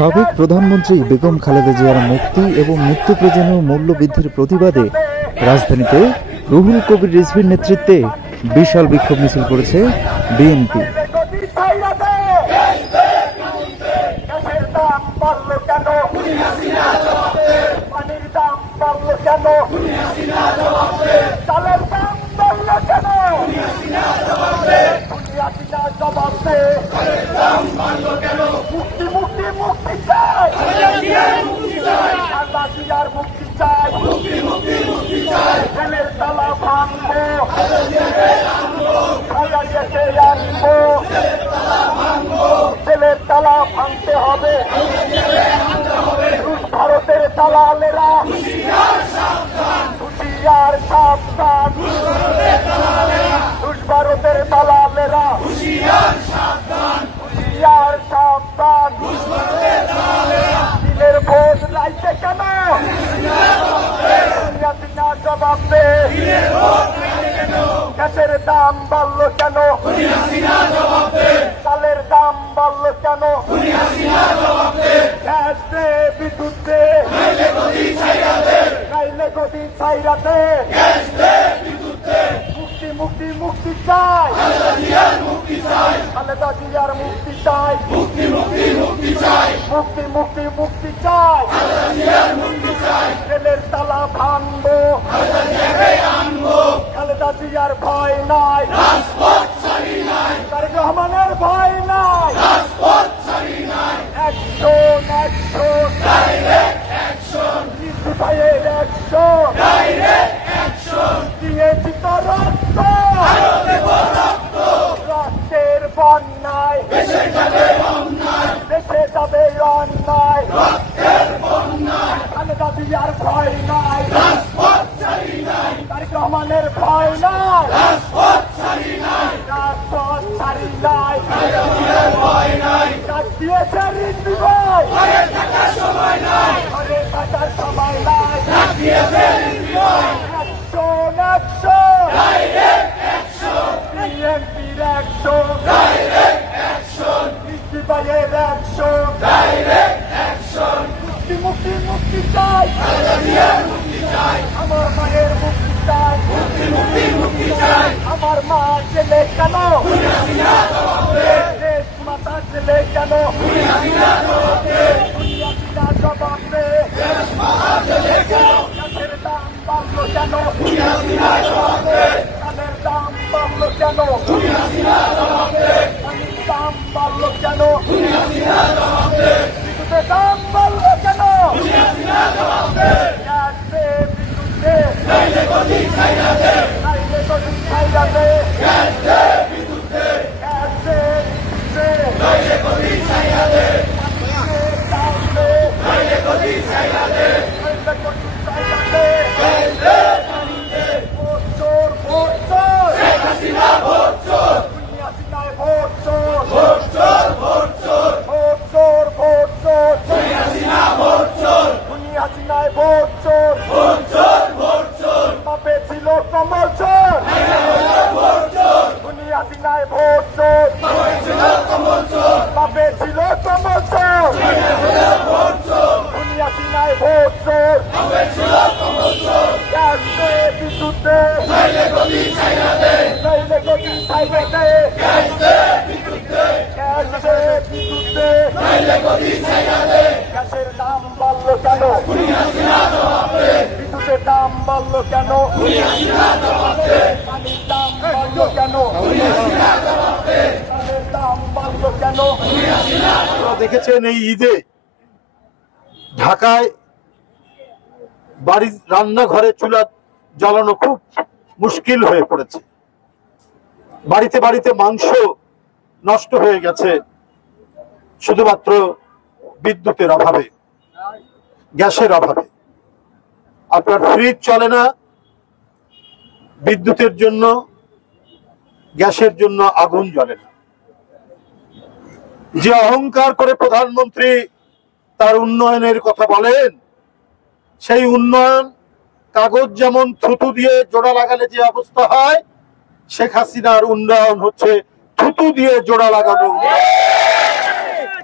সাবেক প্রধানমন্ত্রী বেগম খালেদা জিয়ার মুক্তি এবং নিত্য প্রয়োজনীয় মূল্য বৃদ্ধির প্রতিবাদে রাজধানীতে রুহুল কবির রিজভীর নেতৃত্বে বিশাল বিক্ষোভ মিছিল করেছে বিএনপি। তালা ভাঙতে হবে, ভারতের দালালেরা হুঁশিয়ার সাবধান, ভারতের দালালেরা হুঁশিয়ার সাবধান, দিনের ভোট লাইতে কেন জবাব দে, গ্যাসের দাম বাড়লো কেন, চালের দাম বাড়লো কেন, গ্যাস দে, বিদ্যুৎ দে, নাইলে গদি ছাইরাতে, মুক্তি মুক্তি মুক্তি চাই, খালেদা জিয়ার মুক্তি চাই, মুক্তি মুক্তি মুক্তি চাই, জেলের তালা ভাঙবো, খালেদা জিয়ার ভয় নাই, তারেক রহমানের ভয় নাই, অ্যাকশন অ্যাকশন ভাইয়ের অ্যাকশন দিয়েছি তো রক্ত, রক্তের বন্যায় দেশে যাবে অন্যায়, খালেদা জিয়ার ভয় নাই, তারেক রহমানের ভয় নাই, রাজপথ ছাড়ি নাই, ডাক দিয়েছে রিজভী ভাই, ঘরে থাকার সময় নাই, অ্যাকশন বিএনপির অ্যাকশন, রিজভী ভাইয়ের অ্যাকশন, মুক্তি মুক্তি চাই, আমার মায়ের মুক্তি চাই, আমার মা ছেলে কেন, দেশ মাতা ছেলে কেন, জবাব দে, গ্যাসের দাম বাড়লো কেন, চালের দাম বাড়লো কেন, পানির দাম বাড়লো কেন, বিদ্যুতের দাম বাড়লো কেন, গ্যাস দে, বিদ্যুৎ দে, নাইলে গদি ছাইরাতে, গ্যাস দে, বিদ্যুৎ দে, নাইলে গদি ছাইরাতে, গ্যাসের দাম বাড়লো কেন, বিদ্যুতের দাম বাড়লো কেন, পানির দাম বাড়লো কেন, চালের দাম বাড়লো কেন। দেখেছেন এই ঈদে ঢাকায় বাড়ির রান্নাঘরে চুলা জ্বালানো খুব মুশকিল হয়ে পড়েছে, বাড়িতে বাড়িতে মাংস নষ্ট হয়ে গেছে শুধুমাত্র বিদ্যুতের অভাবে, গ্যাসের অভাবে। আপনার ফ্রিজ চলে না বিদ্যুতের জন্য, গ্যাসের জন্য আগুন জ্বলে না। যে অহংকার করে প্রধানমন্ত্রী তার উন্নয়নের কথা বলেন, সেই উন্নয়ন কাগজ যেমন থুতু দিয়ে জোড়া লাগালে যে অবস্থা হয়, শেখ হাসিনার উন্নয়ন হচ্ছে থুতু দিয়ে জোড়া লাগানো।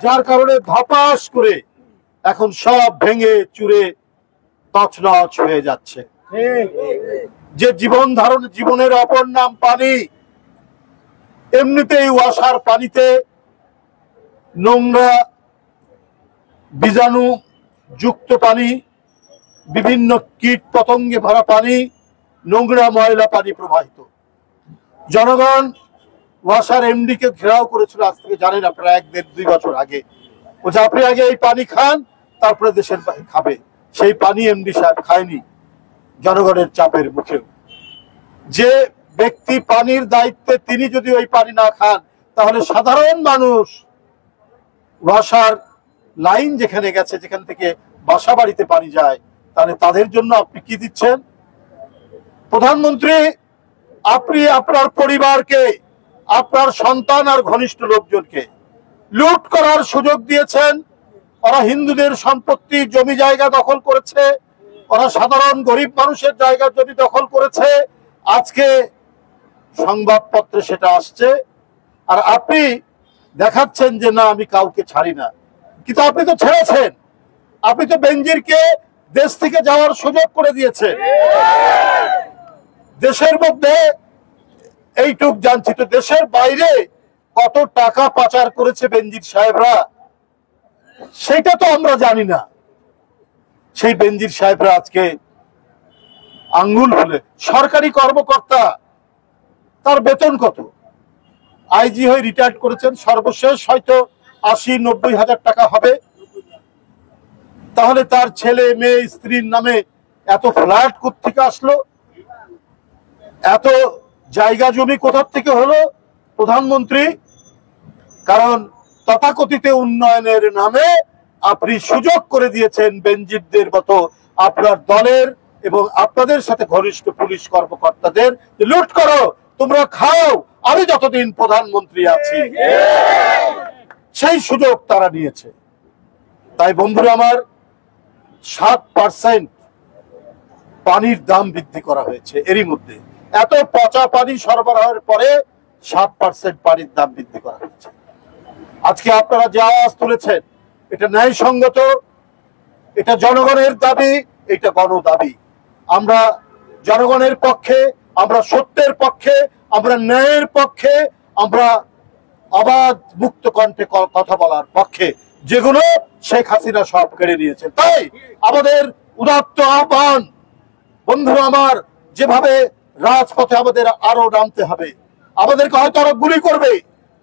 যার কারণে ধপাস করে এখন সব ভেঙে চুরে তছনছ হয়ে যাচ্ছে। যে জীবনের অপর নাম পানি, এমনিতেই ওয়াসার পানিতে নোংরা বীজাণু যুক্ত পানি, বিভিন্ন কীট পতঙ্গে ভরা পানি, নোংরা ময়লা পানি প্রবাহিত। জনগণ ওয়াসার এমডি কে ঘেরাও করেছিল, আজ থেকে জানেন আপনারা 1-1.5-2 বছর আগে। বলছে আপনি আগে এই পানি খান, তারপরে দেশের খাবে। সেই পানি এমডি সাহেব খায়নি জনগণের চাপের মুখেও। যে ব্যক্তি পানির দায়িত্বে, তিনি যদি ওই পানি না খান, তাহলে সাধারণ মানুষ ওয়াসার লাইন যেখানে গেছে, যেখান থেকে বাসা বাড়িতে পানি যায়, তাহলে তাদের জন্য আপনি কি দিচ্ছেন? প্রধানমন্ত্রী, আপনি আপনার পরিবারকে, আপনার সন্তান আর ঘনিষ্ঠ লোকজনকে লুট করার সুযোগ দিয়েছেন। ওরা হিন্দুদের সম্পত্তি, জমি জায়গা দখল করেছে, ওরা সাধারণ গরিব মানুষের জায়গা জমি দখল করেছে। আজকে সংবাদপত্রে সেটা আসছে, আর আপনি দেখাচ্ছেন যে না, আমি কাউকে ছাড়ি না। কিন্তু আপনি তো ছেড়েছেন। আপনি তো বেনজিরকে দেশ থেকে যাওয়ার সুযোগ করে দিয়েছেন। দেশের মধ্যে এইটুক জানছি, তো দেশের বাইরে কত টাকা পাচার করেছে বেনজির সাহেবরা, সেটা তো আমরা জানি না। সেই বেনজির সাহেবরা আজকে আঙ্গুল ফুলে, সরকারি কর্মকর্তা, তার বেতন কত? আইজি হয়ে রিটায়ার্ড করেছেন, সর্বশেষ হয়তো 80-90 হাজার টাকা হবে। তাহলে তার ছেলে মেয়ে স্ত্রীর নামে এত ফ্ল্যাট কোত্থেকে আসলো? এত জায়গা জমি কোথা থেকে হলো? প্রধানমন্ত্রী, কারণ তথাকথিত উন্নয়নের নামে আপনি সুযোগ করে দিয়েছেন বেনজিরদের মতো আপনার দলের এবং আপনাদের সাথে ঘনিষ্ঠ পুলিশ কর্মকর্তাদের, লুট করো, তোমরা খাও, আমি যতদিন প্রধানমন্ত্রী আছি। সেই সুযোগ তারা নিয়েছে। তাই বন্ধুরা আমার, 7% পানির দাম বৃদ্ধি করা হয়েছে। এরই মধ্যে এত পচা পানি সরবরাহের পরে 7% পানির দাম বৃদ্ধি করা হয়েছে। আজকে আপনারা যে আওয়াজ তুলেছেন, এটা ন্যায়সঙ্গত, এটা জনগণের দাবি, এটা গণ দাবি। আমরা জনগণের পক্ষে, আমরা সত্যের পক্ষে, আমরা ন্যায়ের পক্ষে, আমরা অবাধ মুক্ত কণ্ঠে কথা বলার পক্ষে, যেগুলো শেখ হাসিনা সব কেড়ে নিয়েছে। তাই আমাদের উদাত্ত আহ্বান, বন্ধুরা আমার, যেভাবে রাজপথে আমাদের আরো নামতে হবে। আমাদেরকে হয়তো আরো গুলি করবে,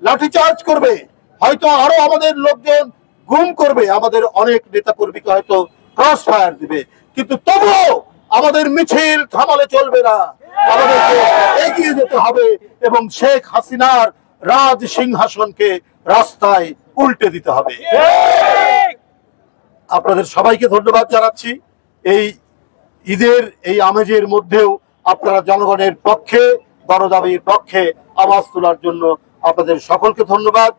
লাঠিচার্জ করবে, হয়তো আরো আমাদের লোকজন গুম করবে, আমাদের অনেক নেতা কর্মীকে হয়তো ক্রস ফায়ার দিবে, কিন্তু তবুও আমাদের মিছিল থামালে চলবে না। আমাদেরকে এগিয়ে যেতে হবে এবং শেখ হাসিনার রাজ সিংহাসনকে রাস্তায় উল্টে দিতে হবে। আপনাদের সবাইকে ধন্যবাদ জানাচ্ছি। এই ঈদের এই আমেজের মধ্যেও আপনারা জনগণের পক্ষে, গণদাবির পক্ষে আওয়াজ তোলার জন্য আপনাদের সকলকে ধন্যবাদ।